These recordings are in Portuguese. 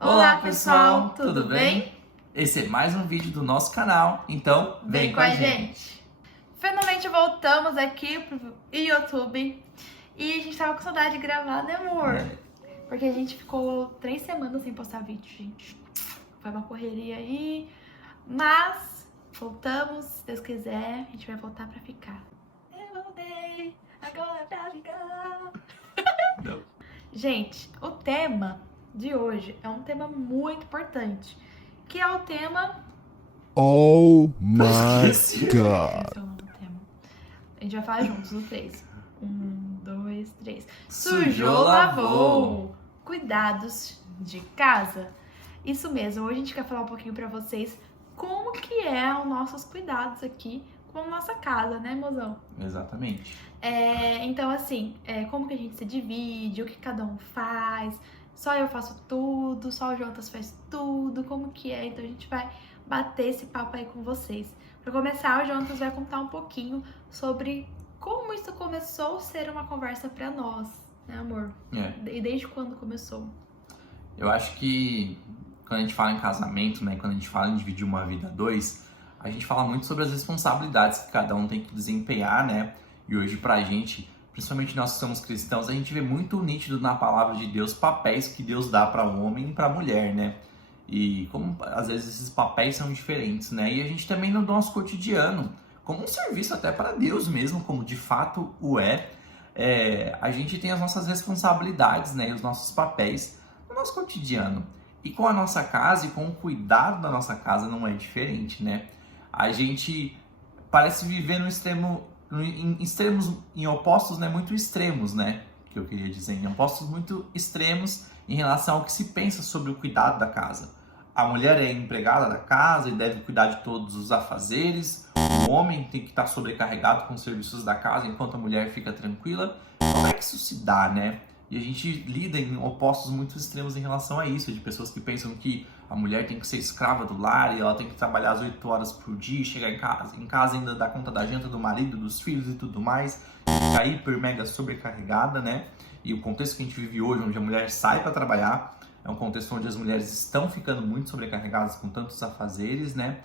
Olá pessoal, tudo bem? Esse é mais um vídeo do nosso canal, então vem com a gente! Finalmente voltamos aqui pro YouTube e a gente tava com saudade de gravar, né amor? Porque a gente ficou 3 semanas sem postar vídeo, gente. Foi uma correria aí, mas voltamos, se Deus quiser, a gente vai voltar pra ficar. Eu voltei, agora pra ficar. Não. Gente, o tema de hoje é um tema muito importante, que é o tema... Oh my God! Esse é o nome do tema. A gente vai falar juntos no 3. 1, 2, 3. Sujou, lavou! Cuidados de casa. Isso mesmo, hoje a gente quer falar um pouquinho pra vocês como que é os nossos cuidados aqui com a nossa casa, né, mozão? Exatamente. Então, assim, como que a gente se divide, o que cada um faz, só eu faço tudo, só o Jonas faz tudo, como que é? Então a gente vai bater esse papo aí com vocês. Para começar, o Jonas vai contar um pouquinho sobre como isso começou a ser uma conversa para nós, né, amor? E desde quando começou? Eu acho que quando a gente fala em casamento, né, quando a gente fala em dividir uma vida a dois, a gente fala muito sobre as responsabilidades que cada um tem que desempenhar, né? E hoje pra gente, principalmente nós que somos cristãos, a gente vê muito nítido na palavra de Deus papéis que Deus dá para o homem e para a mulher, né? E como às vezes esses papéis são diferentes, né? E a gente também no nosso cotidiano, como um serviço até para Deus mesmo, como de fato o a gente tem as nossas responsabilidades, né? E os nossos papéis no nosso cotidiano. E com a nossa casa e com o cuidado da nossa casa não é diferente, né? A gente parece viver no extremo, em opostos, né, muito extremos, né, que eu queria dizer, em opostos muito extremos em relação ao que se pensa sobre o cuidado da casa. A mulher é empregada da casa e deve cuidar de todos os afazeres, o homem tem que estar sobrecarregado com os serviços da casa enquanto a mulher fica tranquila. Como é que isso se dá, né? E a gente lida em opostos muito extremos em relação a isso, de pessoas que pensam que a mulher tem que ser escrava do lar e ela tem que trabalhar as 8 horas por dia, chegar em casa ainda dar conta da janta do marido, dos filhos e tudo mais, ficar hiper mega sobrecarregada, né? E o contexto que a gente vive hoje, onde a mulher sai para trabalhar, é um contexto onde as mulheres estão ficando muito sobrecarregadas com tantos afazeres, né?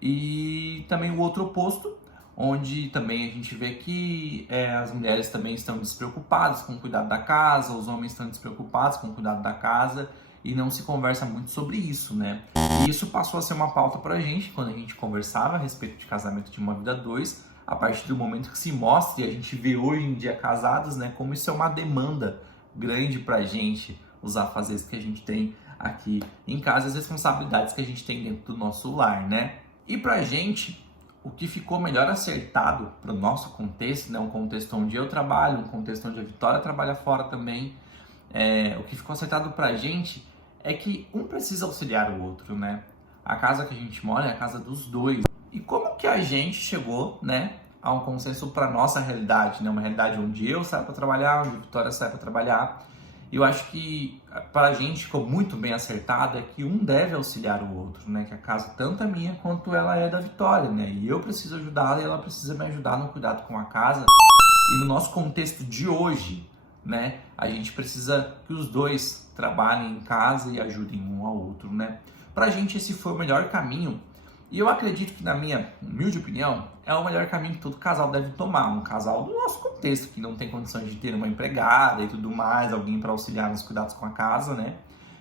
E também o outro oposto, onde também a gente vê que as mulheres também estão despreocupadas com o cuidado da casa, os homens estão despreocupados com o cuidado da casa e não se conversa muito sobre isso, né? E isso passou a ser uma pauta pra gente quando a gente conversava a respeito de casamento de uma vida a dois, a partir do momento que se mostra e a gente vê hoje em dia casados, né, como isso é uma demanda grande pra gente, os afazeres que a gente tem aqui em casa, as responsabilidades que a gente tem dentro do nosso lar, né? E pra gente, o que ficou melhor acertado para o nosso contexto, né? Um contexto onde eu trabalho, um contexto onde a Vitória trabalha fora também, o que ficou acertado para a gente é que um precisa auxiliar o outro, né? A casa que a gente mora é a casa dos dois. E como que a gente chegou, né, a um consenso para nossa realidade, né? Uma realidade onde eu saio para trabalhar, onde a Vitória sai para trabalhar. E eu acho que para a gente ficou muito bem acertado é que um deve auxiliar o outro, né? Que a casa tanto é minha quanto ela é da Vitória, né? E eu preciso ajudá-la e ela precisa me ajudar no cuidado com a casa. E no nosso contexto de hoje, né? A gente precisa que os dois trabalhem em casa e ajudem um ao outro, né? Pra gente esse foi o melhor caminho. E eu acredito que, na minha humilde opinião, é o melhor caminho que todo casal deve tomar. Um casal do nosso contexto, que não tem condições de ter uma empregada e tudo mais, alguém para auxiliar nos cuidados com a casa, né?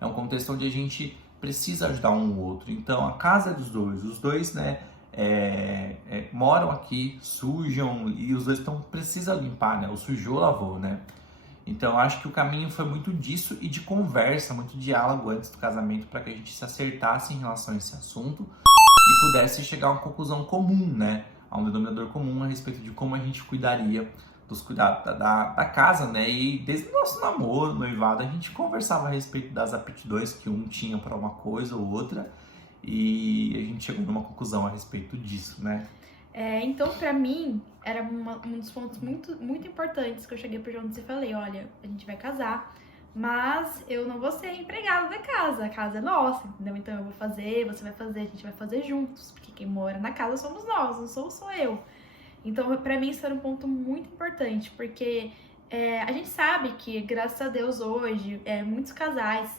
É um contexto onde a gente precisa ajudar um ao outro. Então, a casa é dos dois. Os dois, né, moram aqui, sujam, e os dois precisam limpar, né? O sujou, lavou, né? Então, acho que o caminho foi muito disso e de conversa, muito diálogo antes do casamento para que a gente se acertasse em relação a esse assunto e pudesse chegar a uma conclusão comum, né? A um denominador comum a respeito de como a gente cuidaria dos cuidados da casa, né? E desde o nosso namoro, noivado, a gente conversava a respeito das aptidões que um tinha para uma coisa ou outra e a gente chegou numa conclusão a respeito disso, né? Então, pra mim, era um dos pontos muito, muito importantes que eu cheguei pro Jonas e falei, olha, a gente vai casar, mas eu não vou ser empregada da casa, a casa é nossa, entendeu? Então eu vou fazer, você vai fazer, a gente vai fazer juntos, porque quem mora na casa somos nós, não sou só eu. Então, pra mim, isso era um ponto muito importante, porque a gente sabe que, graças a Deus, hoje, muitos casais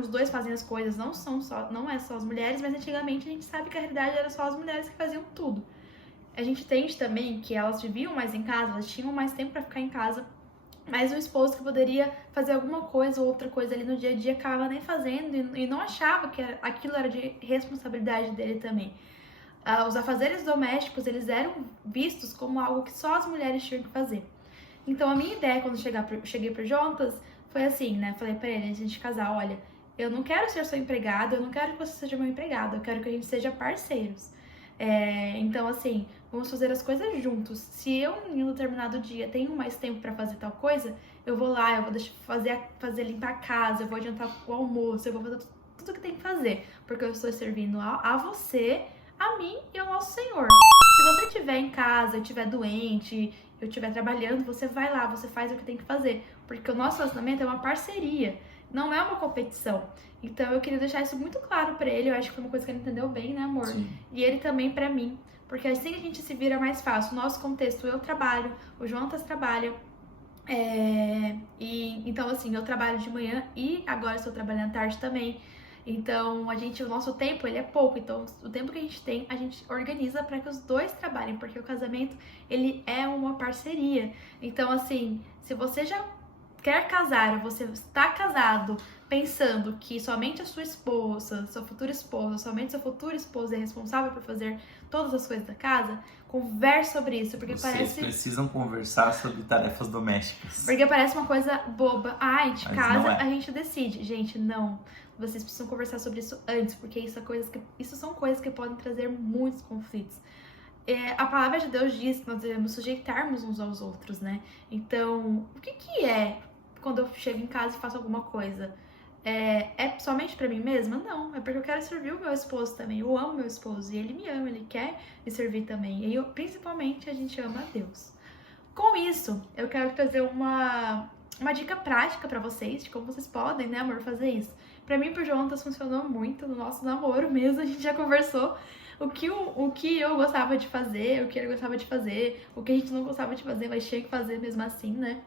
os dois fazem as coisas, não é só as mulheres, mas antigamente a gente sabe que a realidade era só as mulheres que faziam tudo. A gente entende também que elas viviam mais em casa, elas tinham mais tempo para ficar em casa, mas o esposo que poderia fazer alguma coisa ou outra coisa ali no dia a dia acabava nem fazendo e não achava que aquilo era de responsabilidade dele também. Os afazeres domésticos, eles eram vistos como algo que só as mulheres tinham que fazer. Então a minha ideia quando cheguei pro Jonatas foi assim, né? Falei pra ele, antes de casar, olha, eu não quero ser seu empregado, eu não quero que você seja meu empregado, eu quero que a gente seja parceiros. Então, assim, vamos fazer as coisas juntos. Se eu, em um determinado dia, tenho mais tempo pra fazer tal coisa, eu vou lá, eu vou fazer limpar a casa, eu vou adiantar o almoço, eu vou fazer tudo que tem que fazer, porque eu estou servindo a você, a mim e ao nosso Senhor. Se você estiver em casa, eu estiver doente, eu estiver trabalhando, você vai lá, você faz o que tem que fazer, porque o nosso relacionamento é uma parceria, não é uma competição. Então eu queria deixar isso muito claro pra ele, eu acho que foi uma coisa que ele entendeu bem, né, amor? Sim. E ele também pra mim, porque assim a gente se vira mais fácil. No nosso contexto, eu trabalho, o Jonatas trabalha, então assim, eu trabalho de manhã e agora estou trabalhando à tarde também. Então, o nosso tempo, ele é pouco. Então, o tempo que a gente tem, a gente organiza para que os dois trabalhem, porque o casamento, ele é uma parceria. Então, assim, se você já quer casar ou você está casado pensando que somente a sua esposa, sua futura esposa, somente seu futuro esposo é responsável por fazer todas as coisas da casa, converse sobre isso, porque Vocês precisam conversar sobre tarefas domésticas. Porque parece uma coisa boba. A gente casa, a gente decide. Gente, não. Vocês precisam conversar sobre isso antes, porque isso são coisas que podem trazer muitos conflitos. A palavra de Deus diz que nós devemos sujeitarmos uns aos outros, né? Então, o que é quando eu chego em casa e faço alguma coisa? É somente pra mim mesma? Não, é porque eu quero servir o meu esposo também. Eu amo meu esposo e ele me ama, ele quer me servir também. E principalmente a gente ama a Deus. Com isso, eu quero trazer uma dica prática pra vocês de como vocês podem, né, amor, fazer isso. Pra mim, pro Jonatas, funcionou muito no nosso namoro mesmo. A gente já conversou o que eu gostava de fazer, o que ele gostava de fazer, o que a gente não gostava de fazer, mas tinha que fazer mesmo assim, né?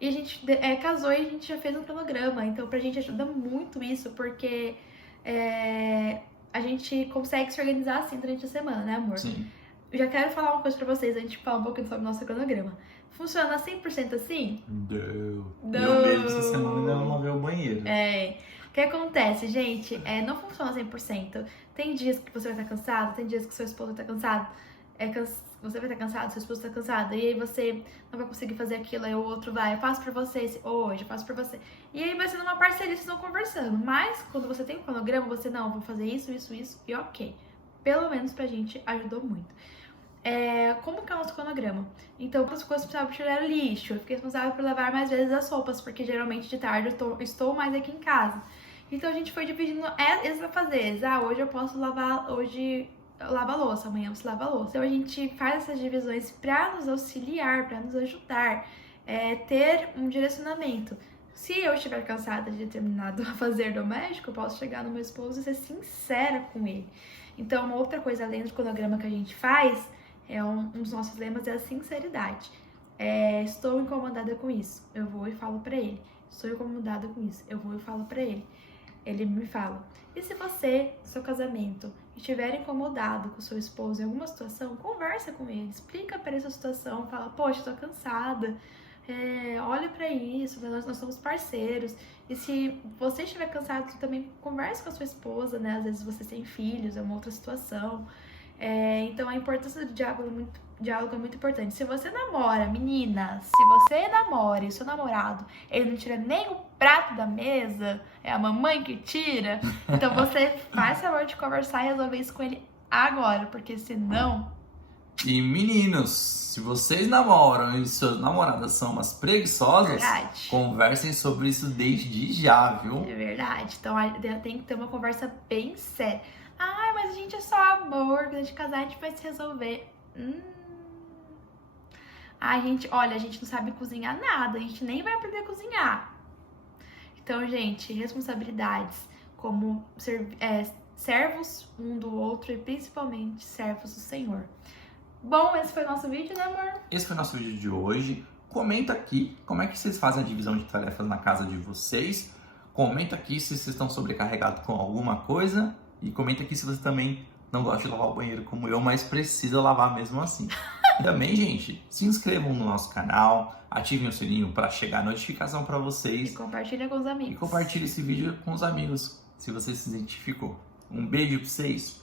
E a gente casou e a gente já fez um cronograma. Então, pra gente ajuda muito isso, porque a gente consegue se organizar assim durante a semana, né, amor? Sim. Eu já quero falar uma coisa pra vocês, a gente fala um pouquinho sobre o nosso cronograma. Funciona 100% assim? Não. Eu mesmo essa semana ainda não lavei o banheiro. O que acontece, gente? Não funciona 100%. Tem dias que você vai estar cansado, tem dias que seu esposo vai estar cansado. Você vai estar cansado, seu esposo está cansado. E aí você não vai conseguir fazer aquilo, aí o outro vai, eu faço pra você hoje, eu faço pra você. E aí vai sendo uma parceria, vocês vão conversando. Mas quando você tem um cronograma, você não, vou fazer isso e ok. Pelo menos pra gente ajudou muito. Como que é o nosso cronograma? Então, as coisas precisavam tirar o lixo. Eu fiquei responsável por lavar mais vezes as roupas, porque geralmente de tarde eu estou mais aqui em casa. Então a gente foi dividindo esses afazeres. Hoje eu posso lavar, hoje eu lavo a louça, amanhã você lava a louça. Então a gente faz essas divisões pra nos auxiliar, pra nos ajudar, ter um direcionamento. Se eu estiver cansada de determinado fazer doméstico, eu posso chegar no meu esposo e ser sincera com ele. Então, uma outra coisa além do cronograma que a gente faz, um dos nossos lemas é a sinceridade. Estou incomodada com isso, eu vou e falo pra ele. Estou incomodada com isso, eu vou e falo pra ele. Ele me fala. E se você, no seu casamento, estiver incomodado com o seu esposo em alguma situação, conversa com ele, explica para essa situação, fala, poxa, estou cansada, olha pra isso, nós somos parceiros. E se você estiver cansado, também converse com a sua esposa, né? Às vezes você tem filhos, é uma outra situação. Então a importância do diálogo é muito importante. Se você namora, menina, se você namora e o seu namorado, ele não tira nem o prato da mesa, é a mamãe que tira, então você faz favor de conversar e resolver isso com ele agora, porque senão... E meninos, se vocês namoram e suas namoradas são umas preguiçosas, Verdade. Conversem sobre isso desde já, viu? É verdade, então tem que ter uma conversa bem séria. Mas a gente é só amor, quando a gente casar a gente vai se resolver. A gente não sabe cozinhar nada, a gente nem vai aprender a cozinhar. Então, gente, responsabilidades como servos um do outro e principalmente servos do Senhor. Bom, esse foi o nosso vídeo, né, amor? Esse foi o nosso vídeo de hoje. Comenta aqui como é que vocês fazem a divisão de tarefas na casa de vocês. Comenta aqui se vocês estão sobrecarregados com alguma coisa e comenta aqui se você também não gosta de lavar o banheiro como eu, mas precisa lavar mesmo assim. Também, gente, se inscrevam no nosso canal, ativem o sininho para chegar a notificação para vocês. E compartilha com os amigos. E compartilhe esse vídeo com os amigos, se você se identificou. Um beijo para vocês.